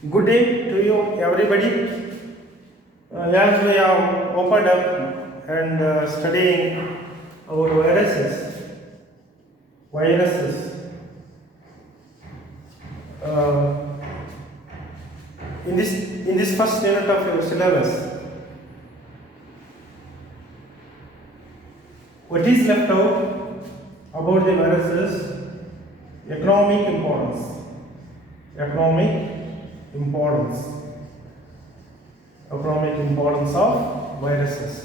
Good day to you, everybody. As we have opened up and studying about viruses. Uh, in this first unit of your syllabus, what is left out about the viruses? Economic importance. Economic importance. Economic importance of viruses.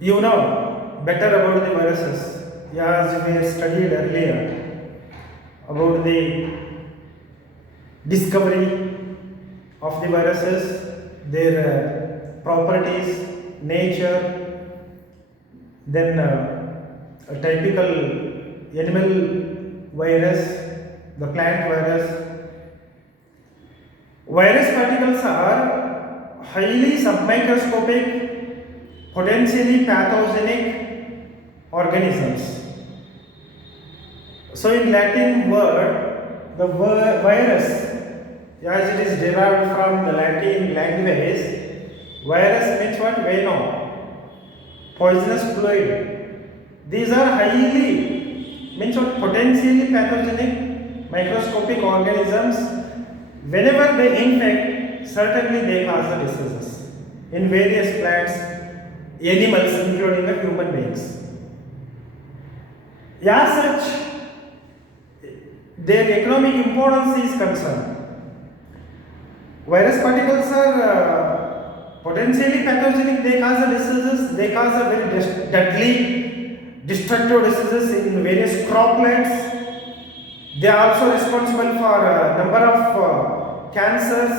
You know better about the viruses, as we have studied earlier about the discovery of the viruses, their properties, nature, then a typical animal virus, the plant virus. Virus particles are highly submicroscopic, potentially pathogenic organisms. So, in Latin word, the virus, as it is derived from the Latin language, virus means what? Venom, poisonous fluid. These are highly, means what? Potentially pathogenic microscopic organisms. Whenever they infect, certainly they cause the diseases in various plants, animals, including the human beings. As such, their economic importance is concerned. Virus particles are potentially pathogenic, they cause the diseases, they cause a very deadly, destructive diseases in various croplets. They are also responsible for a number of cancers,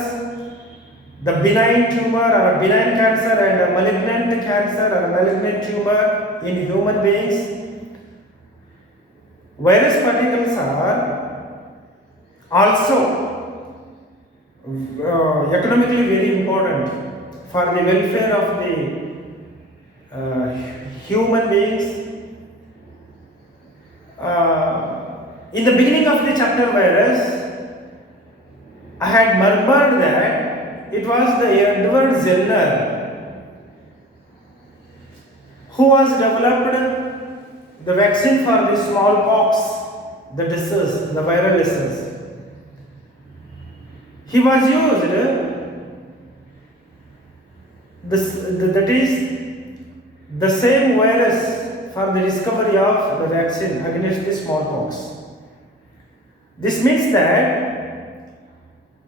the benign tumor or a benign cancer and a malignant cancer or a malignant tumor in human beings. Virus particles are also economically very important for the welfare of the human beings. In the beginning of the chapter virus, I had murmured that it was the Edward Jenner who was developed the vaccine for the smallpox, the disease, the viral disease. He was used that is the same virus for the discovery of the vaccine against the smallpox. This means that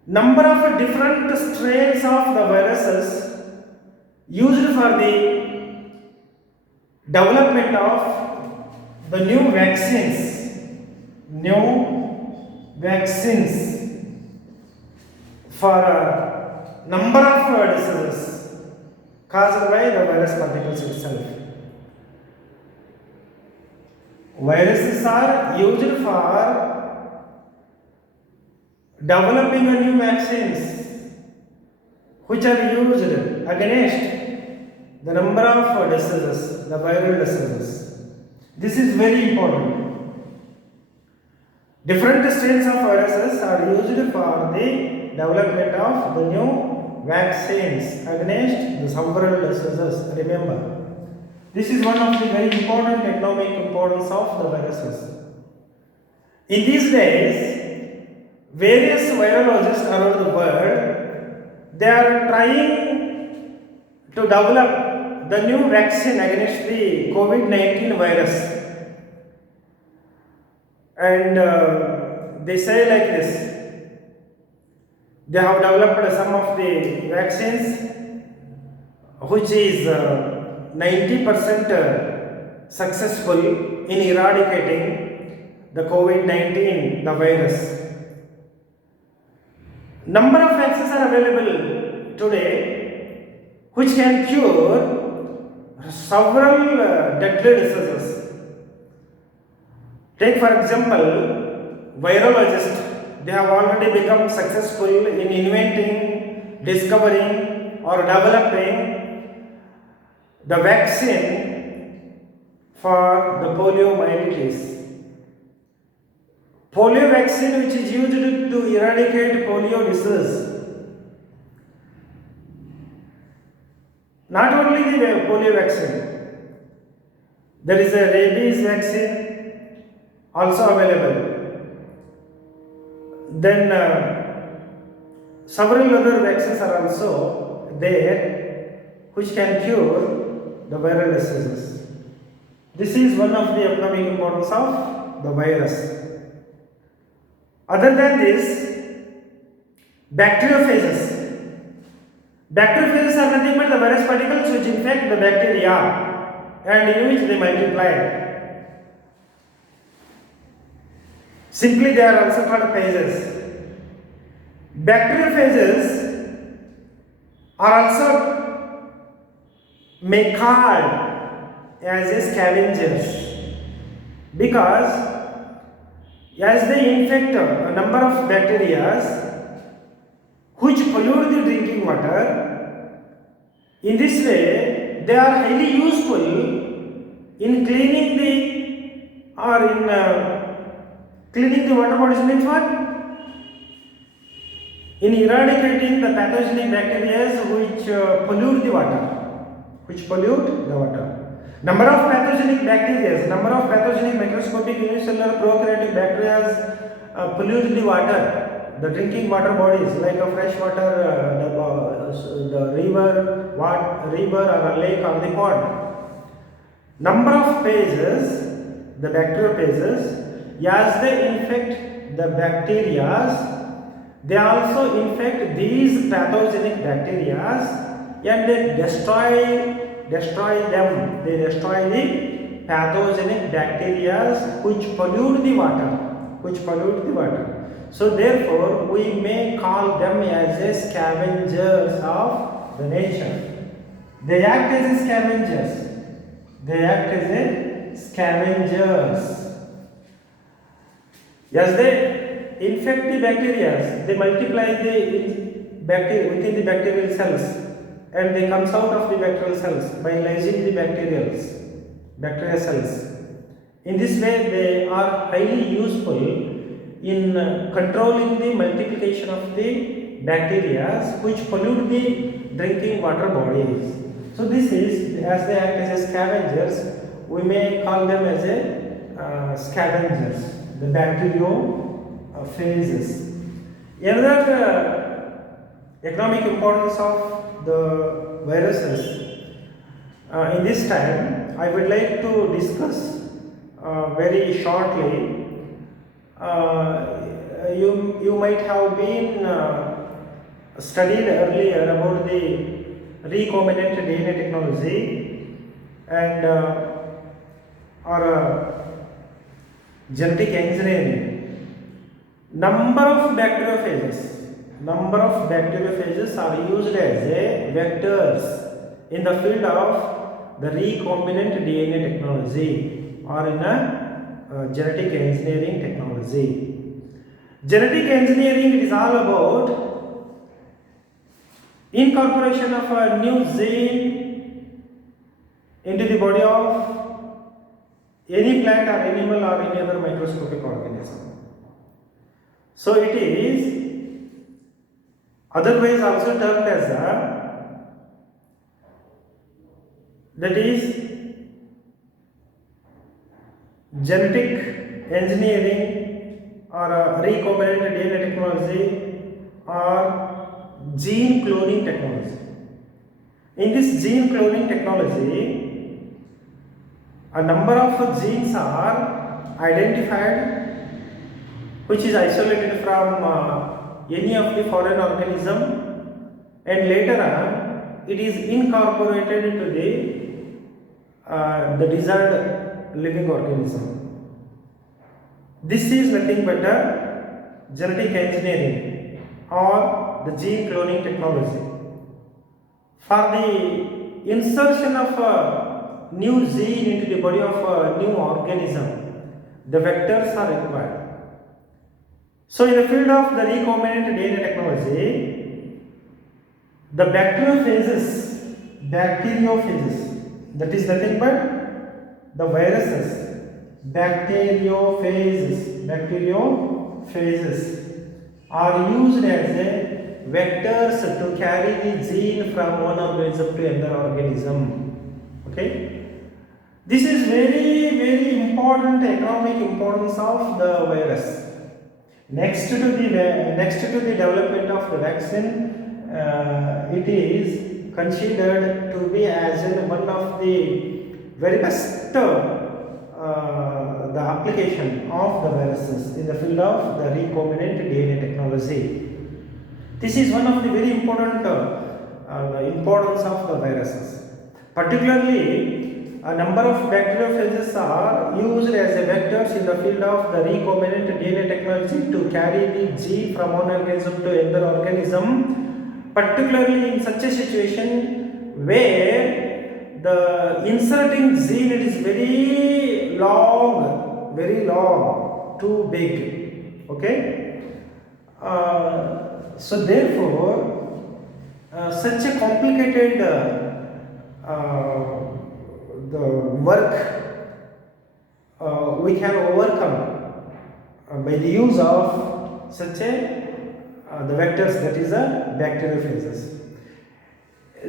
number of different strains of the viruses used for the development of the new vaccines for a number of diseases caused by the virus particles itself. Viruses are used for developing a new vaccines which are used against the number of diseases, the viral diseases. This is very important. Different strains of viruses are used for the development of the new vaccines against the several diseases. Remember, this is one of the very important economic importance of the viruses. In these days, various virologists around the world, they are trying to develop the new vaccine against the COVID-19 virus. And they say like this: they have developed some of the vaccines which is 90% successful in eradicating the COVID-19, the virus. Number of vaccines are available today which can cure several deadly diseases. Take for example, virologists, they have already become successful in inventing, discovering or developing the vaccine for the poliomyelitis. Polio vaccine, which is used to eradicate polio disease. Not only the polio vaccine, there is a rabies vaccine also available. Then several other vaccines are also there which can cure the viral diseases. This is one of the economic importance of the virus. Other than this, bacteriophages. Bacteriophages are nothing but the virus particles which infect the bacteria and in which they multiply. Simply they are also called phages. Bacteriophages are also called as a scavengers because as they infect a number of bacteria which pollute the drinking water, in this way they are highly useful in cleaning the water bodies. Means what? In eradicating the pathogenic bacteria which pollute the water. Number of pathogenic bacteria, number of pathogenic microscopic unicellular prokaryotic bacteria pollute the water, the drinking water bodies like a fresh water, the river or a lake or the pond. Number of phages, the bacteriophages, as they infect the bacteria, they also infect these pathogenic bacteria and they destroy them. They destroy the pathogenic bacteria which pollute the water. So therefore we may call them as a scavengers of the nature. They act as a scavengers. As they infect the bacteria, they multiply the bacteria within the bacterial cells and they comes out of the bacterial cells by lysing the bacterial cells. In this way they are highly useful in controlling the multiplication of the bacteria which pollute the drinking water bodies. So this is, as they act as a scavengers, we may call them as a scavengers, the bacteriophages. Another economic importance of the viruses. In this time, I would like to discuss very shortly. You might have been studied earlier about the recombinant DNA technology and or genetic engineering. Number of bacteriophages are used as vectors in the field of the recombinant DNA technology or in a genetic engineering technology. Genetic engineering is all about incorporation of a new gene into the body of any plant or animal or any other microscopic organism. So it is otherwise also termed as that is genetic engineering or recombinant DNA technology or gene cloning technology. In this gene cloning technology, a number of genes are identified which is isolated from any of the foreign organism and later on it is incorporated into the desired living organism. This is nothing but a genetic engineering or the gene cloning technology. For the insertion of a new gene into the body of a new organism, the vectors are required. So in the field of the recombinant DNA technology, the bacteriophages, that is nothing but the viruses. bacteriophages are used as a vectors to carry the gene from one organism to another organism. Okay, this is very important economic importance of the virus. Next to the development of the vaccine, it is considered to be as one of the very best the application of the viruses in the field of the recombinant DNA technology. This is one of the very important the importance of the viruses. Particularly, a number of bacteriophages are used as a vectors in the field of the recombinant DNA technology to carry the gene from one organism to another organism. Particularly in such a situation where the inserting gene is very long, too big. Okay. So therefore, such a complicated the work we can overcome by the use of such a the vectors, that is a bacteriophages.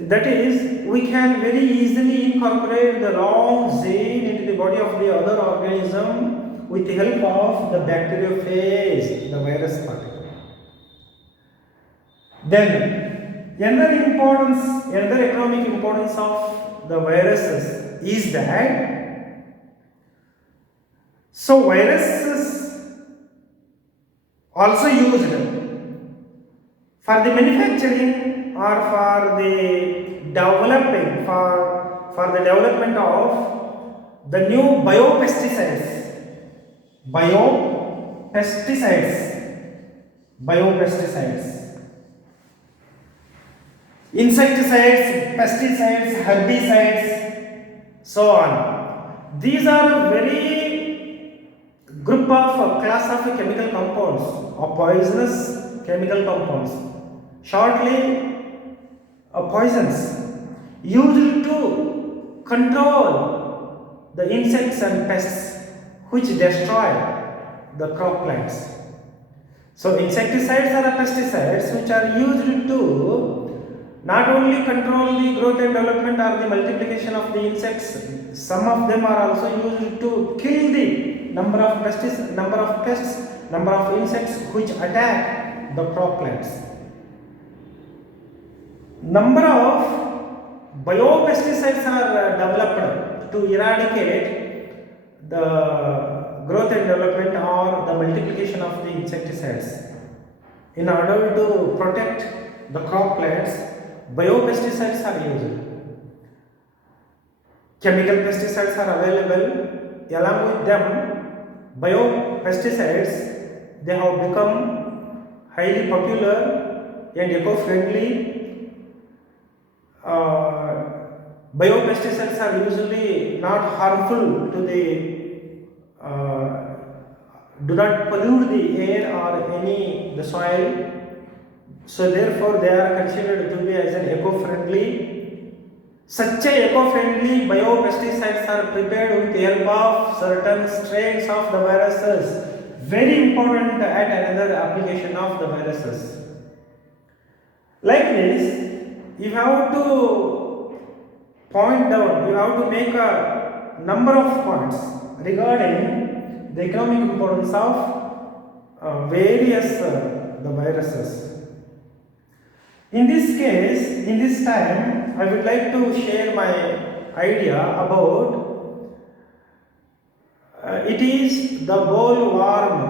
That is, we can very easily incorporate the long gene into the body of the other organism with the help of the bacteriophage, the virus particle. Then, another economic importance of the viruses is that, so viruses also used for the manufacturing or for the developing, for the development of the new biopesticides, insecticides, pesticides, herbicides, so on. These are a very group of class of chemical compounds or poisonous chemical compounds, shortly poisons, used to control the insects and pests which destroy the crop plants. So insecticides are pesticides which are used to not only control the growth and development or the multiplication of the insects, some of them are also used to kill the number of pests, number of insects which attack the crop plants. Number of biopesticides are developed to eradicate the growth and development or the multiplication of the insecticides. In order to protect the crop plants, biopesticides are used. Chemical pesticides are available. Along with them, biopesticides, they have become highly popular and eco-friendly. Biopesticides are usually not harmful to the, do not pollute the air or the soil. So therefore, they are considered to be as an eco-friendly. Such a eco-friendly biopesticides are prepared with the help of certain strains of the viruses. Very important at another application of the viruses. Like this, you have to point down, you have to make a number of points regarding the economic importance of various the viruses. In this case, in this time, I would like to share my idea about it is the bollworm,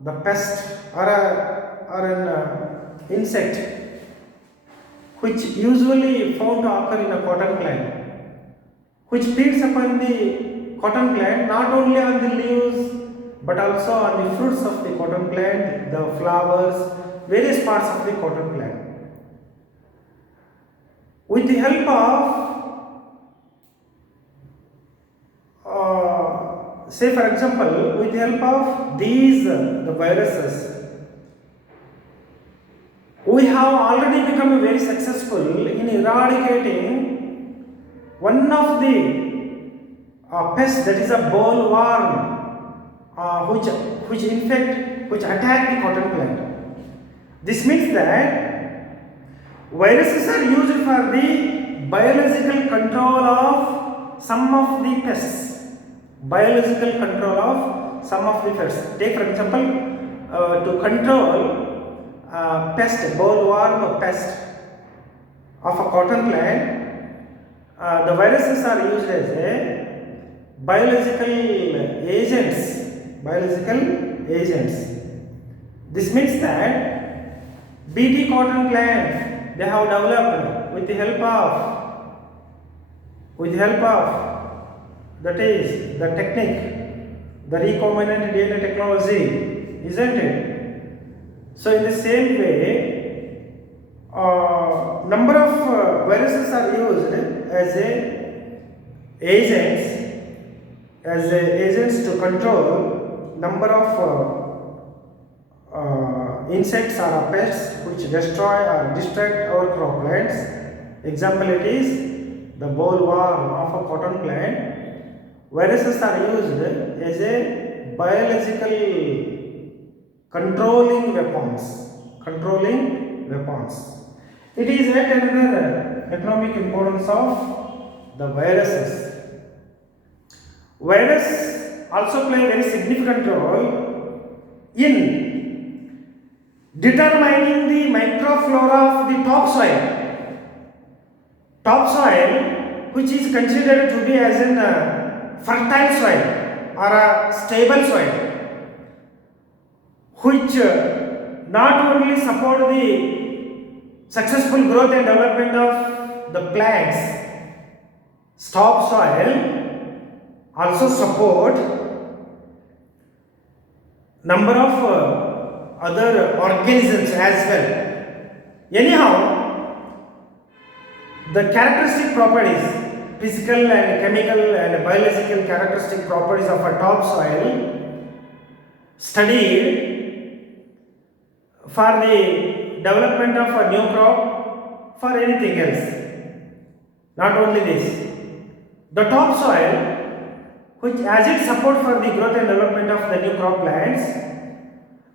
the pest or an insect which usually found to occur in a cotton plant, which feeds upon the cotton plant not only on the leaves but also on the fruits of the cotton plant, the flowers, various parts of the cotton plant. With the help of, say for example, with the help of these the viruses, we have already become very successful in eradicating one of the a pest, that is a bollworm, which attack the cotton plant. This means that viruses are used for the biological control of some of the pests. Biological control of some of the pests. Take for example, to control pest, bollworm pest of a cotton plant, the viruses are used as a biological agents. This means that BT cotton plant, they have developed with the help of that is the technique, the recombinant DNA technology, isn't it? So in the same way, number of viruses are used as agents to control number of insects or pests which destroy or distract our croplands. Example, it is the bollworm of a cotton plant. Viruses are used as a biological controlling weapons. It is yet another economic importance of the viruses. Viruses also play a very significant role in determining the microflora of the topsoil. Topsoil, which is considered to be as an fertile soil or a stable soil, which not only support the successful growth and development of the plants, topsoil also support number of other organisms as well. Anyhow, the characteristic properties, physical and chemical and biological characteristic properties of a topsoil studied for the development of a new crop, for anything else. Not only this, the topsoil, which as it support for the growth and development of the new crop plants,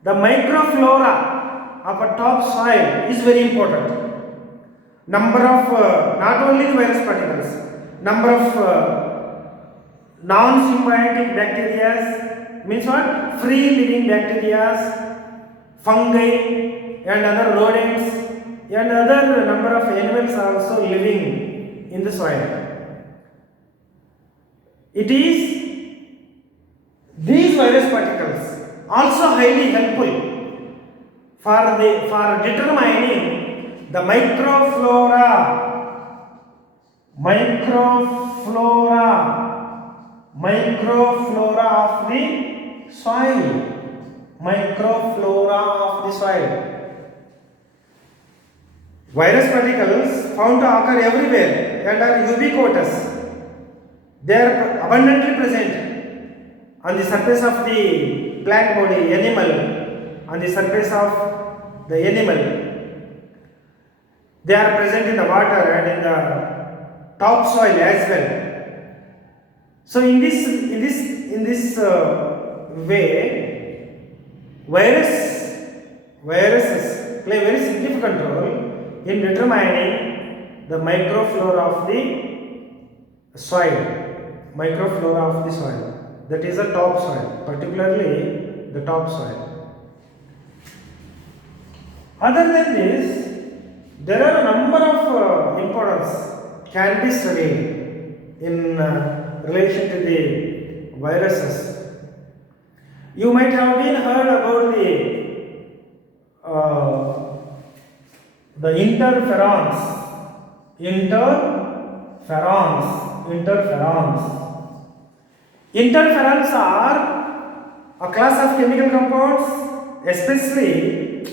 the microflora of a topsoil is very important. Number of not only the virus particles, number of non-symbiotic bacteria, means what? Free living bacteria, fungi and other rodents and other number of animals are also living in the soil. It is these virus particles also highly helpful for determining the microflora of the soil. Virus particles found to occur everywhere and are ubiquitous. They are abundantly present on the surface of the plant body, animal, on the surface of the animal. They are present in the water and in the topsoil as well. So in this way, viruses play a very significant role in determining the microflora of the soil. That is the topsoil, particularly the topsoil. Other than this, there are a number of importance can be studied in relation to the viruses. You might have been heard about the interferons. Interferons are a class of chemical compounds, especially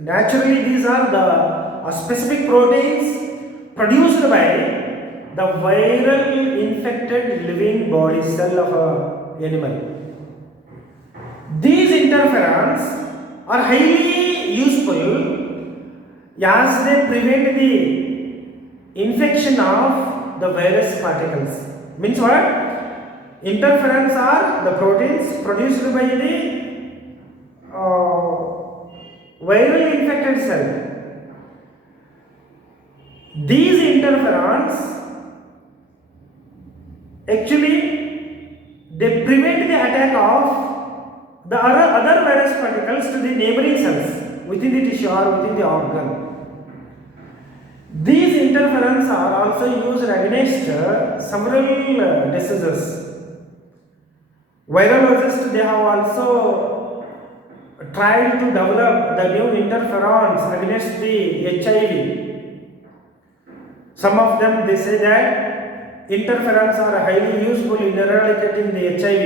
naturally these are the specific proteins produced by the viral infected living body cell of an animal. These interferons are highly useful as they prevent the infection of the virus particles. Means what? interferons are the proteins produced by the viral infected cell. These interferons actually they prevent the attack of the other virus particles to the neighboring cells within the tissue or within the organ. These interferons are also used against several diseases. Virologists they have also tried to develop the new interferons against the HIV. Some of them they say that interferons are highly useful in eradicating the HIV.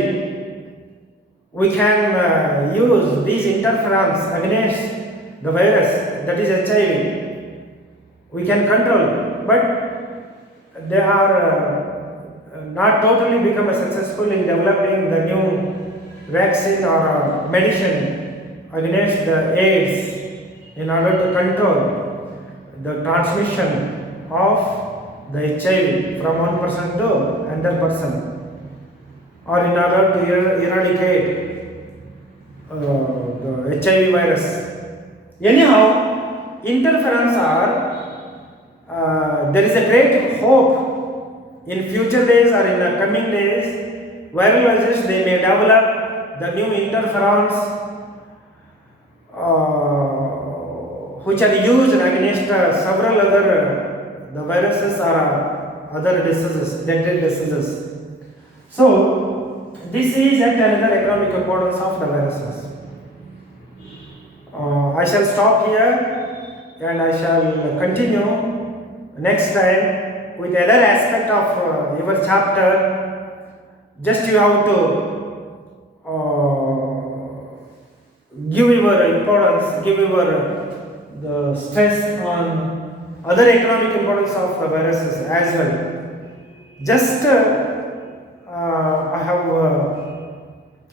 We can use these interferons against the virus that is HIV. We can control, but they are not totally become successful in developing the new vaccine or medicine against the AIDS in order to control the transmission of the HIV from one person to another person, or in order to eradicate the HIV virus. Anyhow, interferons are there is a great hope in future days or in the coming days. Virologists they may develop the new interferons which are used against several other the viruses or other diseases, deadly diseases. So this is yet another economic importance of the viruses. I shall stop here and I shall continue next time with another aspect of your chapter. Just you have to give your importance, give your the stress on other economic importance of the viruses as well. Just I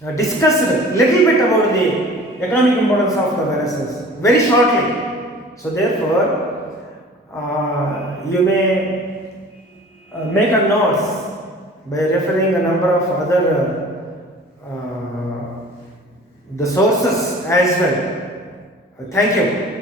have discussed a little bit about the economic importance of the viruses very shortly. So therefore, you may make a notes by referring a number of other the sources as well. Thank you.